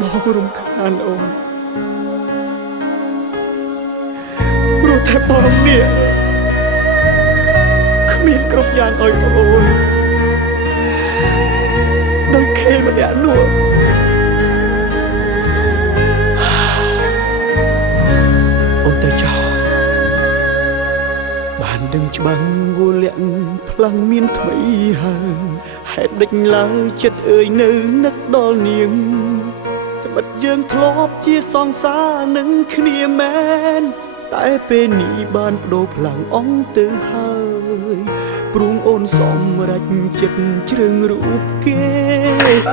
បងរំខានអូនព្រោះតែបងនេះគ្មានគ្រប់យ៉ាងឲ្យអូនដោយខេម្នាក់នោះអូនទៅចោលបានដឹងច្បាស់វល់លាក់ផ្លាំងមានថ្មីហើយហេតុដេចឡើយចិត្តអើយនៅនឹកដល់នាងត្បិតយើងធ្លាប់ជាសង្សារនឹងគ្នាមែនតែពេលនេះបានបដូរផ្លាំងអងទៅហើយព្រួងអូនសំរេចចិត្តជ្រឿងរូបគេ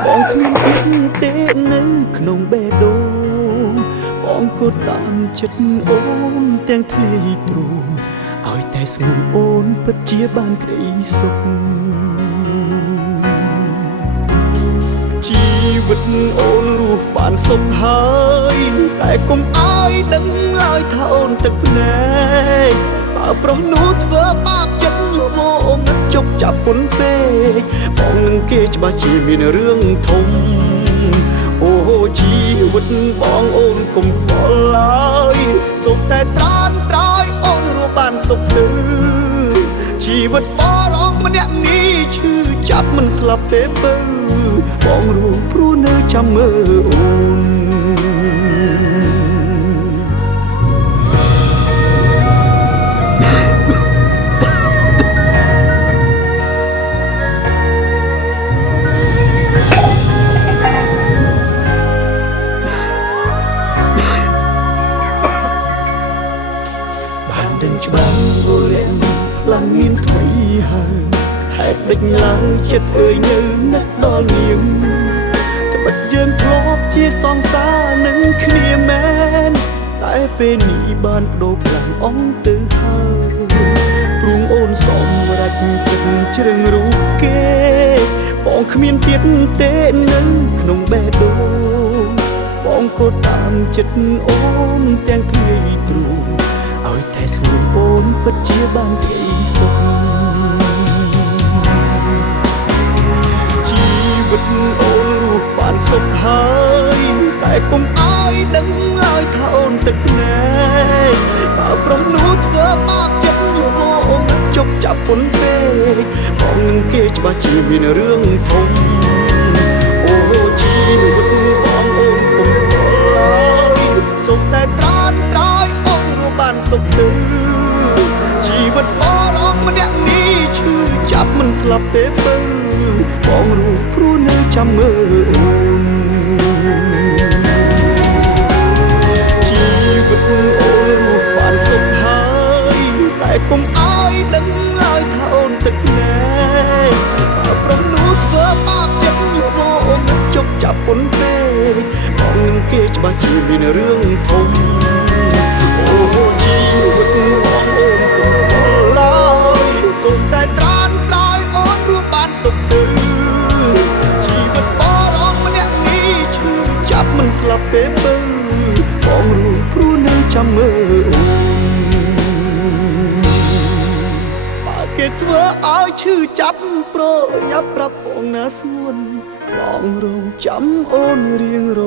បងគ្មានទៀតទេនៅក្នុងបេះដូងបងក៏តាមចិត្តអូនទាំងធ្លាយទ្រូងឲ្យតែស្ងួនអូនពិតជាបានក្តីសុខជីវិតអូនរស់បានសុខហើយតែកុំឲ្យដឹងឡើយថាអូនទឹកភ្នែកបើប្រុសនោះធ្វើបាបចិត្តមកអូនជប់ចាប់ពុនពេកបងនឹងគេច្បាស់ជាមានរឿងធំអូជីវិតបងអូនកុំខ្វល់ឡើយសុខតែត្រានត្រោយអូនរស់បានសុខទៅជីវិតបរងម្នាក់នេះឈឺចាប់មិនស្លាប់ទេបើបងរស់ព្រោះនៅចាំមើលអូនដឹងច្បាស់វល់លាក់ផ្លាំងមានថ្មីហើយហេតុដេចឡើយចិត្តអើយនៅនឹកដល់នាងត្បិតយើងធ្លាប់ជាសង្សារនឹងគ្នាមែនតែពេលនេះបានបដូរផ្លាំងអងទៅហើយព្រួងអូនសំរេចចិត្តជ្រឿងរូបគេបងគ្មានទៀតទេនៅក្នុងបេះដូងបងក៏តាមចិត្តអូនទាំងធ្លាយទ្រូងឲ្យតែស្ងួនអូនពិតជាបានក្តីសុខជីវិតអូនរស់បានសុខហើយតែកុំឲ្យដឹងឡើយថាអូនទឹកភ្នែកបើប្រុសនោះធ្វើបាបចិត្តមកអូនជប់ចាប់ពុនពេកបងនឹងគេច្បាស់ជាមានរឿងធំអូជីវិតបងអូនកុំខ្វល់ឡើយសុខតែត្រានត្រោយអូនរស់បានសុខទៅជីវិតបរងម្នាក់នេះឈឺចាប់មិនស្លាប់ទេបើបងរស់ព្រោះនៅចាំមើលអូនជីវិតអូនរស់បានសុខហើយតែកុំឲ្យដឹងឡើយថាអូនទឹកភ្នែកបើប្រុសនោះធ្វើបាបចិត្តមកអូនជប់ចាប់ពុនពេកបងនឹងគេច្បាស់ជាមានរឿងធំអូជីវិតបងអូនកុំខ្វល់ឡើយសុខតែត្រានត្រោយអូនរស់បានសុខទៅជីវិតបរងម្នាក់នេះឈឺចាប់មិនស្លាប់ទេបើបងរស់ព្រោះនៅចាំមើលអូនបើគេធ្វើឲ្យឈឺចាប់ប្រញាប់ប្រាប់បងណាស្ងួនបងរងចាំអូនរៀងរ